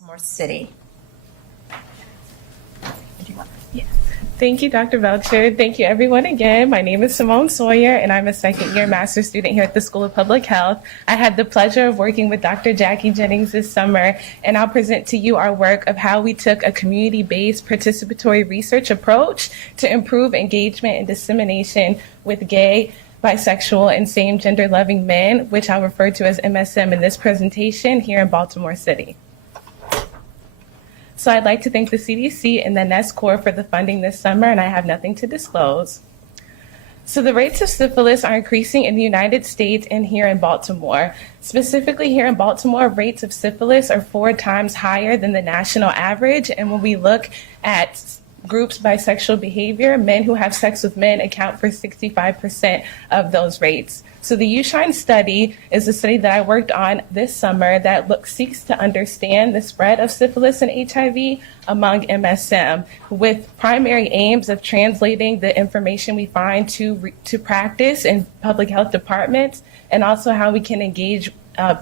Baltimore City. Yes. Thank you, Dr. Belcher. Thank you, everyone, again. My name is Simone Sawyer, and I'm a second-year master's student here at the School of Public Health. I had the pleasure of working with Dr. Jackie Jennings this summer, and I'll present to you our work of how we took a community-based participatory research approach to improve engagement and dissemination with gay, bisexual, and same-gender loving men, which I'll refer to as MSM in this presentation here in Baltimore City. So I'd like to thank the CDC and the NEST Corps for the funding this summer, and I have nothing to disclose. So the rates of syphilis are increasing in the United States and here in Baltimore. Specifically here in Baltimore, rates of syphilis are 4 times higher than the national average. And when we look at groups by sexual behavior, men who have sex with men account for 65% of those rates. So the UShine study is a study that I worked on this summer that seeks to understand the spread of syphilis and HIV among MSM with primary aims of translating the information we find to practice in public health departments, and also how we can engage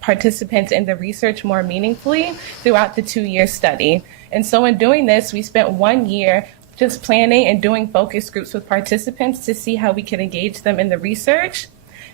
participants in the research more meaningfully throughout the 2-year study. And so in doing this, we spent 1 year just planning and doing focus groups with participants to see how we could engage them in the research.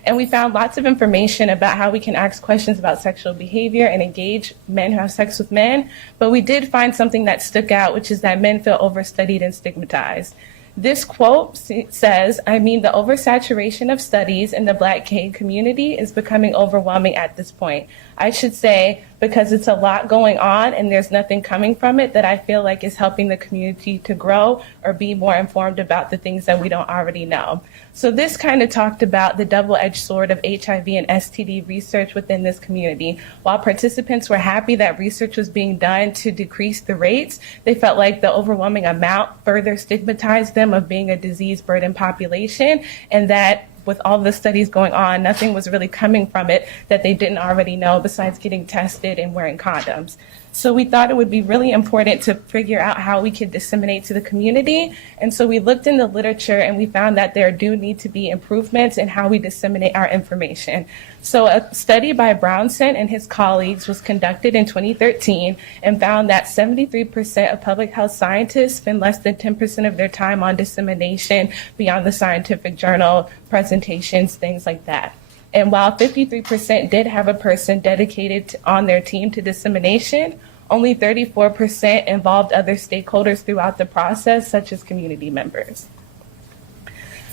And we found lots of information about how we can ask questions about sexual behavior and engage men who have sex with men. But we did find something that stuck out, which is that men feel overstudied and stigmatized. This quote says, "I mean, the oversaturation of studies in the Black gay community is becoming overwhelming at this point. I should say, because it's a lot going on and there's nothing coming from it that I feel like is helping the community to grow or be more informed about the things that we don't already know." So this kind of talked about the double-edged sword of HIV and STD research within this community. While participants were happy that research was being done to decrease the rates, they felt like the overwhelming amount further stigmatized them of being a disease-burdened population, and that with all the studies going on, nothing was really coming from it that they didn't already know besides getting tested and wearing condoms. So we thought it would be really important to figure out how we could disseminate to the community. And so we looked in the literature and we found that there do need to be improvements in how we disseminate our information. So a study by Brownson and his colleagues was conducted in 2013 and found that 73% of public health scientists spend less than 10% of their time on dissemination beyond the scientific journal, presentations, things like that. And while 53% did have a person dedicated on their team to dissemination, only 34% involved other stakeholders throughout the process, such as community members.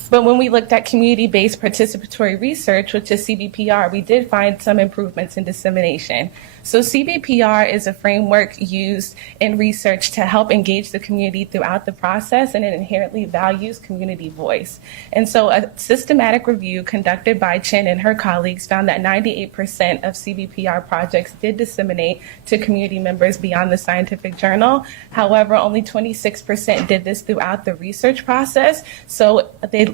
But when we looked at community-based participatory research, which is CBPR, we did find some improvements in dissemination. So CBPR is a framework used in research to help engage the community throughout the process, and it inherently values community voice. And so a systematic review conducted by Chen and her colleagues found that 98% of CBPR projects did disseminate to community members beyond the scientific journal. However, only 26% did this throughout the research process. So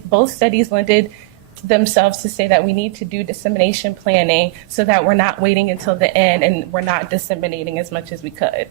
both studies lended themselves to say that we need to do dissemination planning so that we're not waiting until the end and we're not disseminating as much as we could.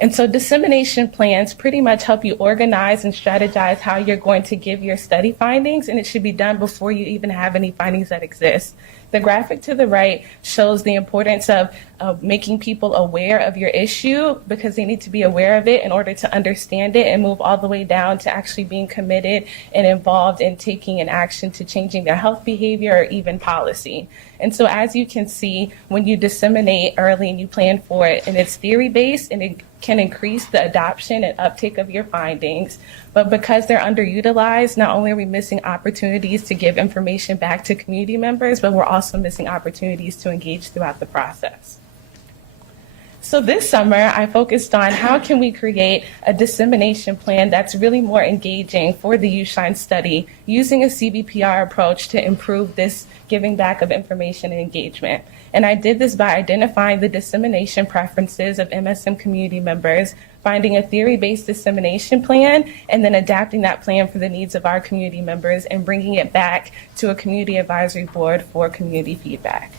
And so dissemination plans pretty much help you organize and strategize how you're going to give your study findings, and it should be done before you even have any findings that exist. The graphic to the right shows the importance of making people aware of your issue, because they need to be aware of it in order to understand it, and move all the way down to actually being committed and involved in taking an action to changing their health behavior or even policy. And so as you can see, when you disseminate early and you plan for it, and it's theory-based, and it can increase the adoption and uptake of your findings. But because they're underutilized, not only are we missing opportunities to give information back to community members, but we're also missing opportunities to engage throughout the process. So this summer, I focused on how can we create a dissemination plan that's really more engaging for the UShine study, using a CBPR approach to improve this giving back of information and engagement. And I did this by identifying the dissemination preferences of MSM community members, finding a theory-based dissemination plan, and then adapting that plan for the needs of our community members and bringing it back to a community advisory board for community feedback.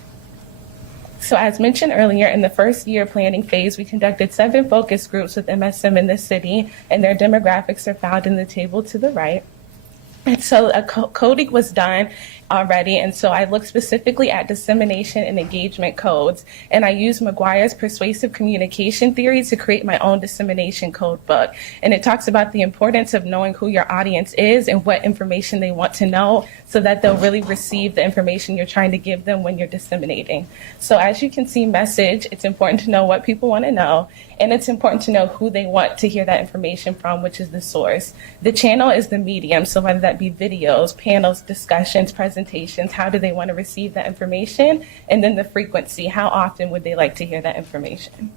So as mentioned earlier, in the first year planning phase, we conducted 7 focus groups with MSM in the city, and their demographics are found in the table to the right. And so a coding was done, already. And so I look specifically at dissemination and engagement codes. And I use McGuire's persuasive communication theory to create my own dissemination code book. And it talks about the importance of knowing who your audience is and what information they want to know so that they'll really receive the information you're trying to give them when you're disseminating. So as you can see, message, it's important to know what people want to know. And it's important to know who they want to hear that information from, which is the source. The channel is the medium, so whether that be videos, panels, discussions, presentations, how do they want to receive that information? And then the frequency, how often would they like to hear that information?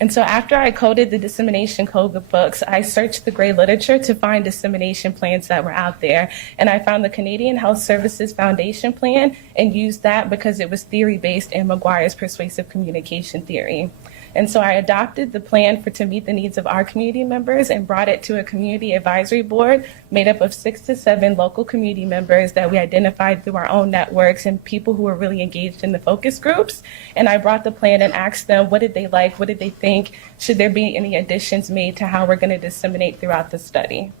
And so after I coded the dissemination code books, I searched the gray literature to find dissemination plans that were out there. And I found the Canadian Health Services Foundation plan and used that because it was theory-based in McGuire's persuasive communication theory. And so I adopted the plan to meet the needs of our community members and brought it to a community advisory board made up of 6 to 7 local community members that we identified through our own networks and people who were really engaged in the focus groups. And I brought the plan and asked them, what did they like? What did they think? Should there be any additions made to how we're going to disseminate throughout the study?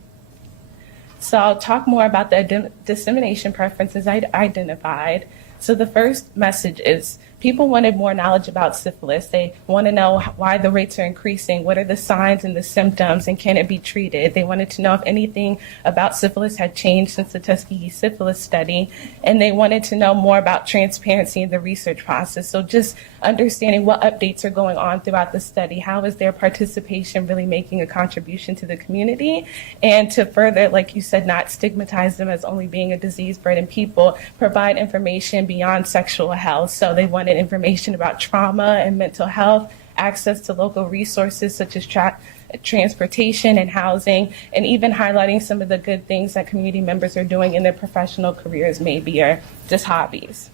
So I'll talk more about the dissemination preferences I identified. So the first message is people wanted more knowledge about syphilis. They want to know why the rates are increasing, what are the signs and the symptoms, and can it be treated? They wanted to know if anything about syphilis had changed since the Tuskegee syphilis study, and they wanted to know more about transparency in the research process. So just understanding what updates are going on throughout the study, how is their participation really making a contribution to the community, and to further, like you said, not stigmatize them as only being a disease-burdened people, provide information beyond sexual health. So they wanted information about trauma and mental health, access to local resources such as transportation and housing, and even highlighting some of the good things that community members are doing in their professional careers maybe, or just hobbies.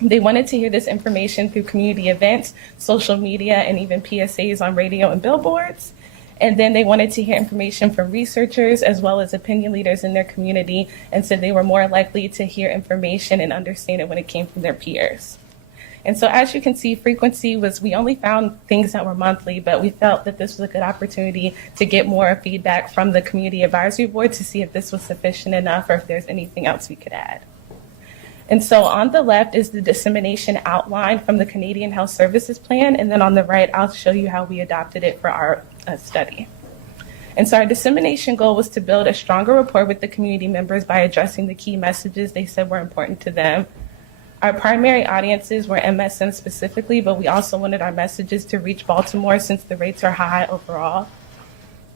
They wanted to hear this information through community events, social media, and even PSAs on radio and billboards. And then they wanted to hear information from researchers as well as opinion leaders in their community, and said they were more likely to hear information and understand it when it came from their peers. And so as you can see, frequency was, we only found things that were monthly, but we felt that this was a good opportunity to get more feedback from the community advisory board to see if this was sufficient enough or if there's anything else we could add. And so on the left is the dissemination outline from the Canadian Health Services Plan, and then on the right, I'll show you how we adopted it for our study. And so our dissemination goal was to build a stronger rapport with the community members by addressing the key messages they said were important to them. Our primary audiences were MSM specifically, but we also wanted our messages to reach Baltimore since the rates are high overall.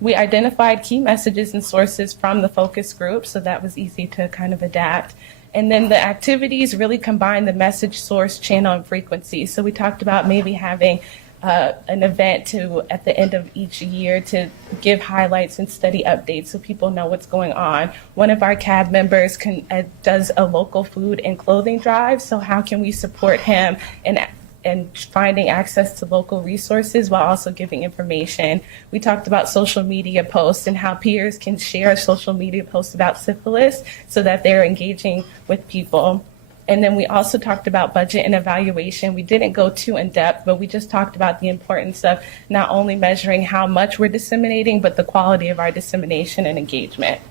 We identified key messages and sources from the focus group, so that was easy to kind of adapt. And then the activities really combine the message, source, channel, and frequency. So we talked about maybe having an event at the end of each year to give highlights and study updates so people know what's going on. One of our CAB members does a local food and clothing drive, so how can we support him and finding access to local resources while also giving information. We talked about social media posts and how peers can share social media posts about syphilis so that they're engaging with people. And then we also talked about budget and evaluation. We didn't go too in depth, but we just talked about the importance of not only measuring how much we're disseminating, but the quality of our dissemination and engagement.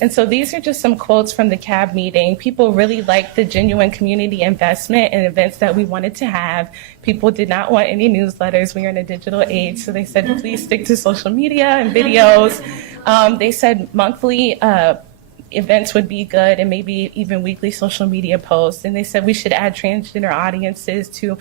And so these are just some quotes from the CAB meeting. People really liked the genuine community investment in events that we wanted to have. People did not want any newsletters. We are in a digital age, so they said, please stick to social media and videos. They said monthly events would be good, and maybe even weekly social media posts. And they said we should add transgender audiences to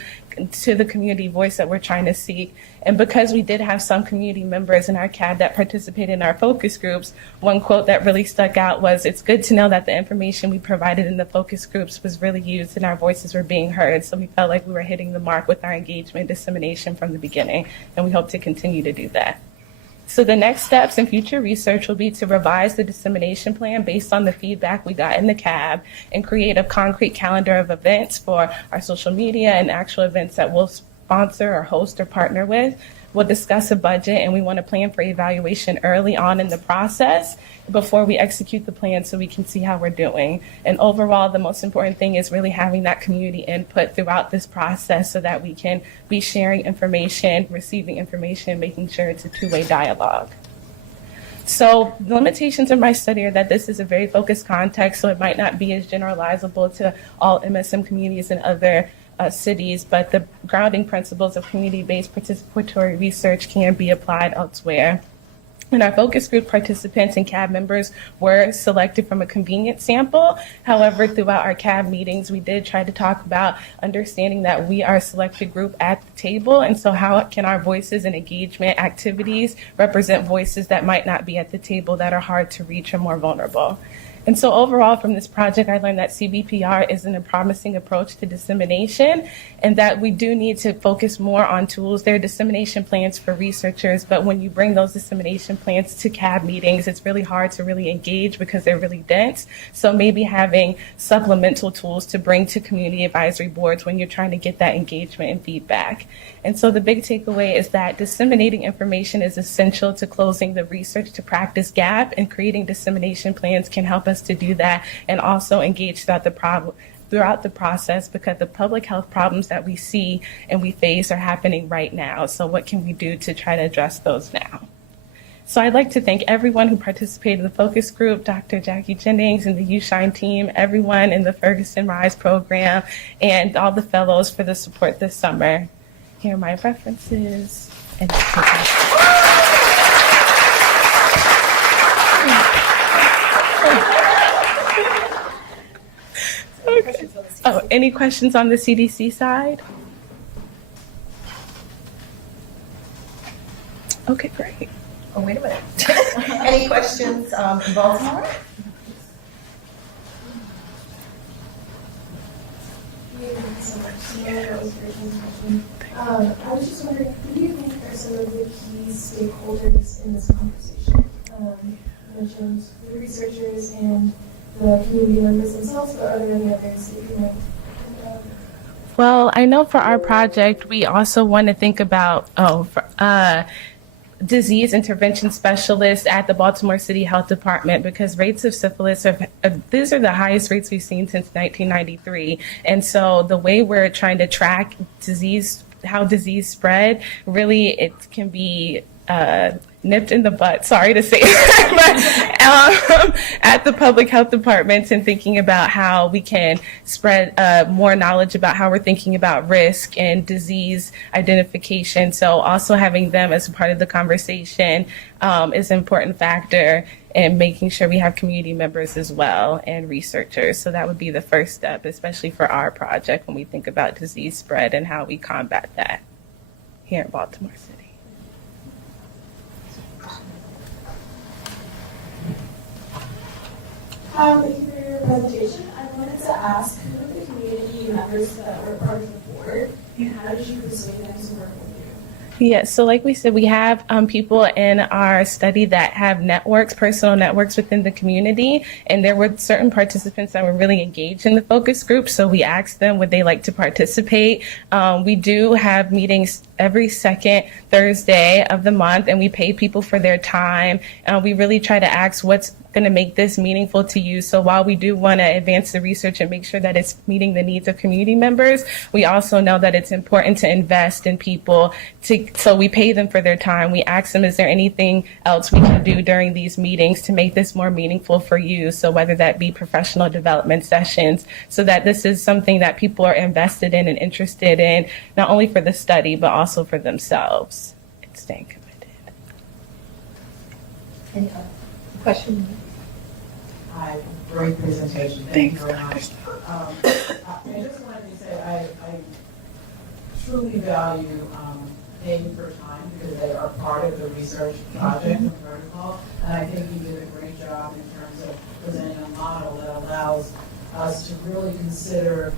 the community voice that we're trying to seek. And because we did have some community members in our CAD that participated in our focus groups, one quote that really stuck out was, it's good to know that the information we provided in the focus groups was really used and our voices were being heard. So we felt like we were hitting the mark with our engagement dissemination from the beginning, and we hope to continue to do that. So the next steps in future research will be to revise the dissemination plan based on the feedback we got in the CAB and create a concrete calendar of events for our social media and actual events that we'll sponsor or host or partner with. We'll discuss a budget, and we want to plan for evaluation early on in the process before we execute the plan so we can see how we're doing. And overall, the most important thing is really having that community input throughout this process so that we can be sharing information, receiving information, making sure it's a two-way dialogue. So the limitations of my study are that this is a very focused context, so it might not be as generalizable to all MSM communities in other cities, but the grounding principles of community-based participatory research can be applied elsewhere. And our focus group participants and CAB members were selected from a convenient sample. However, throughout our CAB meetings, we did try to talk about understanding that we are a selected group at the table. And so how can our voices and engagement activities represent voices that might not be at the table, that are hard to reach or more vulnerable? And so overall from this project, I learned that CBPR isn't a promising approach to dissemination, and that we do need to focus more on tools. There are dissemination plans for researchers, but when you bring those dissemination plans to CAB meetings, it's really hard to really engage because they're really dense. So maybe having supplemental tools to bring to community advisory boards when you're trying to get that engagement and feedback. And so the big takeaway is that disseminating information is essential to closing the research to practice gap, and creating dissemination plans can help us to do that and also engage throughout the process, because the public health problems that we see and we face are happening right now. So what can we do to try to address those now? So I'd like to thank everyone who participated in the focus group, Dr. Jackie Jennings and the YouShine team, everyone in the Ferguson RISE program, and all the fellows for the support this summer. Here are my references. And okay. Oh, any questions on the CDC side? Okay, great. Oh, wait a minute. Any questions in Baltimore? I was just wondering, who do you think are some of the key stakeholders in this conversation? You mentioned the researchers and the community members themselves, but are there any others that you might think of? Well, I know for our project, we also want to think about disease intervention specialists at the Baltimore City Health Department, because rates of syphilis these are the highest rates we've seen since 1993. And so the way we're trying to track how disease spread, really it can be nipped in the butt, sorry to say that, but at the public health departments, and thinking about how we can spread more knowledge about how we're thinking about risk and disease identification. So also having them as a part of the conversation is an important factor, and making sure we have community members as well and researchers. So that would be the first step, especially for our project when we think about disease spread and how we combat that here in Baltimore City. Thank you for your presentation. I wanted to ask, who were the community members that were part of the board, and how did you persuade them to work with you? Yes, so like we said, we have people in our study that have networks, personal networks within the community, and there were certain participants that were really engaged in the focus group, so we asked them would they like to participate. We do have meetings every second Thursday of the month, and we pay people for their time. We really try to ask what's going to make this meaningful to you. So while we do want to advance the research and make sure that it's meeting the needs of community members, we also know that it's important to invest in people. So we pay them for their time. We ask them, is there anything else we can do during these meetings to make this more meaningful for you? So whether that be professional development sessions, so that this is something that people are invested in and interested in, not only for the study, but also for themselves and staying committed. Any question? Hi, great presentation. Thank you very much. I just wanted to say I truly value paying for time, because they are part of the research project and protocol. And I think you did a great job in terms of presenting a model that allows us to really consider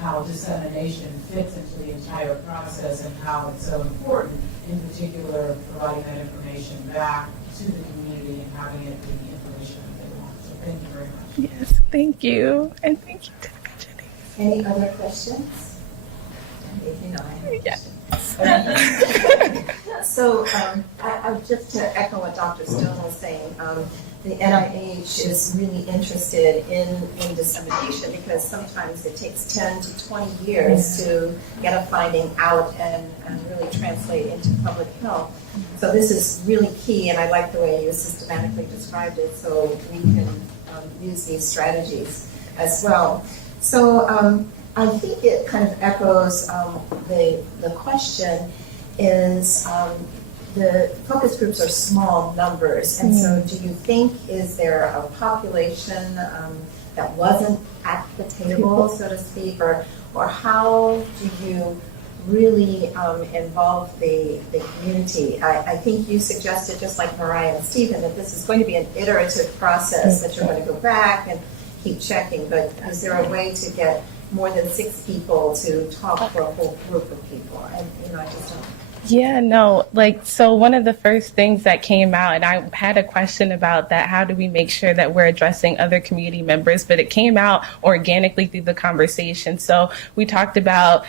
how dissemination fits into the entire process and how it's so important, in particular, providing that information back to the community and having it be the information that they want. So thank you very much. Yes, thank you. And thank you, Jenny. Any other questions? If you know, I have a question. So I just to echo what Dr. Stone was saying, the NIH is really interested in dissemination, because sometimes it takes 10 to 20 years to get a finding out and really translate into public health. So this is really key, and I like the way you systematically described it, so we can use these strategies as well. So I think it kind of echoes the question is the focus groups are small numbers, and so do you think, is there a population that wasn't at the table, so to speak, or how do you really involve the community? I think you suggested, just like Mariah and Stephen, that this is going to be an iterative process, that you're going to go back and keep checking, but is there a way to get more than 6 people to talk for a whole group of people? And, I just don't. Yeah, no, so one of the first things that came out, and I had a question about that, how do we make sure that we're addressing other community members, but it came out organically through the conversation. So we talked about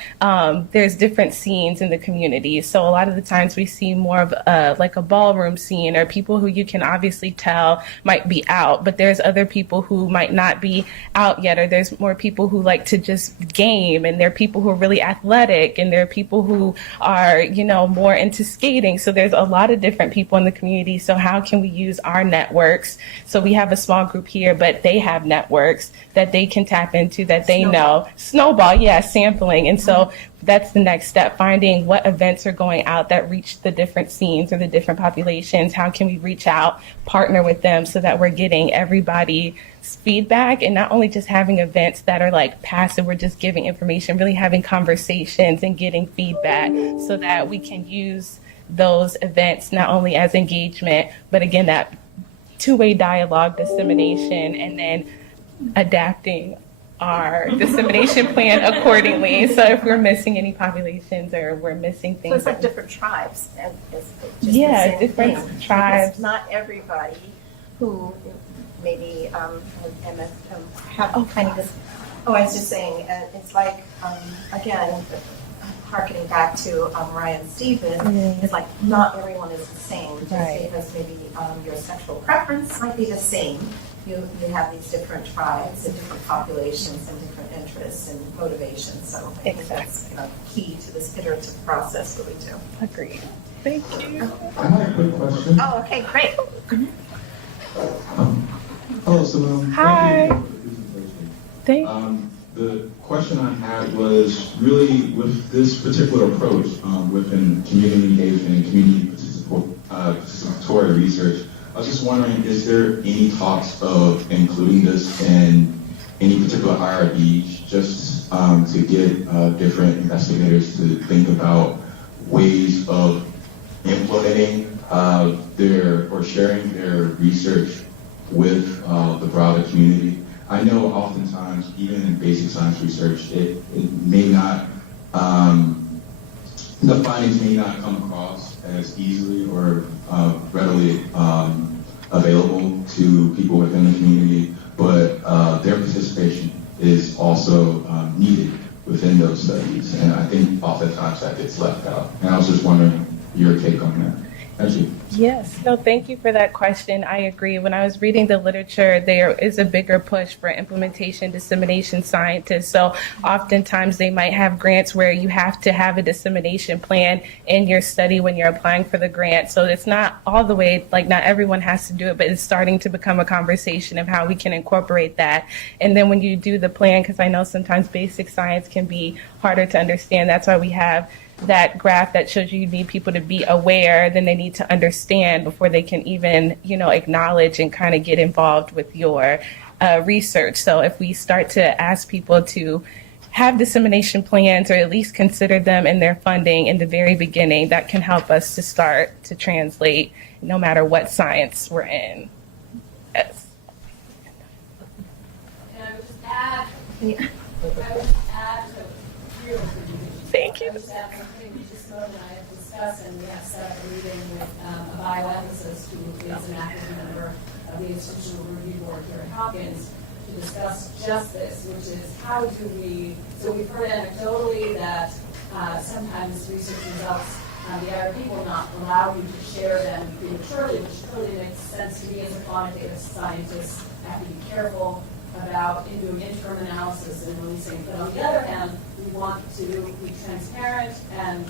there's different scenes in the community. So a lot of the times we see more of like a ballroom scene, or people who you can obviously tell might be out, but there's other people who might not be out yet, or there's more people who like to just game, and there are people who are really athletic, and there are people who are, more into skating. So there's a lot of different people in the community. So how can we use our networks? So we have a small group here, but they have networks that they can tap into, that they know. Snowball, yeah, sampling. And so that's the next step, finding what events are going out that reach the different scenes or the different populations. How can we reach out, partner with them so that we're getting everybody's feedback, and not only just having events that are like passive, we're just giving information, really having conversations and getting feedback so that we can use those events not only as engagement, but again, that two-way dialogue, dissemination, and then adapting our dissemination plan accordingly. So if we're missing any populations or we're missing things. So it's like different tribes. And it's just yeah, the same different thing. tribes. Because not everybody who maybe MSM have kind of this. Oh, I was just saying, it's like, again, harkening back to Ryan Stephen, it's like not everyone is the same. Just because maybe your sexual preference might be the same. You have these different tribes and different populations and different interests and motivations. So I think that's key to this iterative process that we do. Agreed. Thank you. I had a quick question. Oh, okay, great. Hello, Simone. Hi. Thank you. The question I had was really with this particular approach within community engagement and community participatory research. I was just wondering, is there any talks of including this in any particular IRBs, just to get different investigators to think about ways of implementing or sharing their research with the broader community? I know oftentimes, even in basic science research, it may not, the findings may not come across as easily or readily available to people within the community, but their participation is also needed within those studies. And I think oftentimes that gets left out. And I was just wondering your take on that. Thank you. Yes, no, thank you for that question. I agree. When I was reading the literature, there is a bigger push for implementation, dissemination scientists. So oftentimes they might have grants where you have to have a dissemination plan in your study when you're applying for the grant. So it's not all the way, like not everyone has to do it, but it's starting to become a conversation of how we can incorporate that. And then when you do the plan, because I know sometimes basic science can be harder to understand, that's why we have that graph that shows you need people to be aware, then they need to understand before they can even, acknowledge and kind of get involved with your research. So if we start to ask people to have dissemination plans or at least consider them in their funding in the very beginning, that can help us to start to translate no matter what science we're in. Yes. And I would just add, to Thank you. I just add something we just spoke and I have discussed, and we have set up a meeting with a bioethicist who is an active member of the Institutional Review Board here at Hopkins to discuss just this, which is how do we, so we've heard anecdotally that sometimes research results, the IRB will not allow you to share them prematurely, which totally makes sense to me as a quantitative scientist. I have to be careful about doing interim analysis and releasing. But on the other hand, we want to be transparent and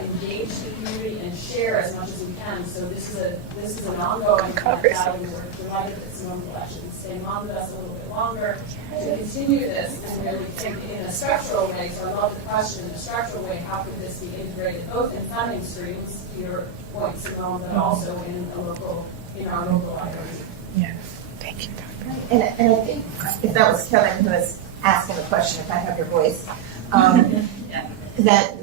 engage the community and share as much as we can. So this is an ongoing battle. We're delighted that Simone Collection is staying on with us a little bit longer to continue this and really think in a structural way. So I love the question in a structural way, how could this be integrated both in funding streams, to your point, Simone, but also in our local libraries. Yeah, thank you. And I think if that was Kevin who was asking the question, if I have your voice, that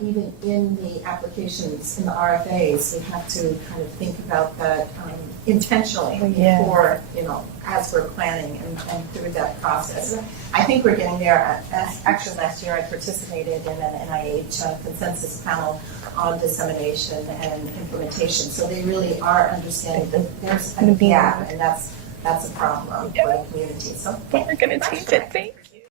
even in the applications, in the RFAs, we have to kind of think about that intentionally before, as we're planning and through that process. I think we're getting there. Actually, last year I participated in an NIH consensus panel on dissemination and implementation. So they really are understanding that there's a gap, and that's a problem for the community. So We're going to change it. Thanks.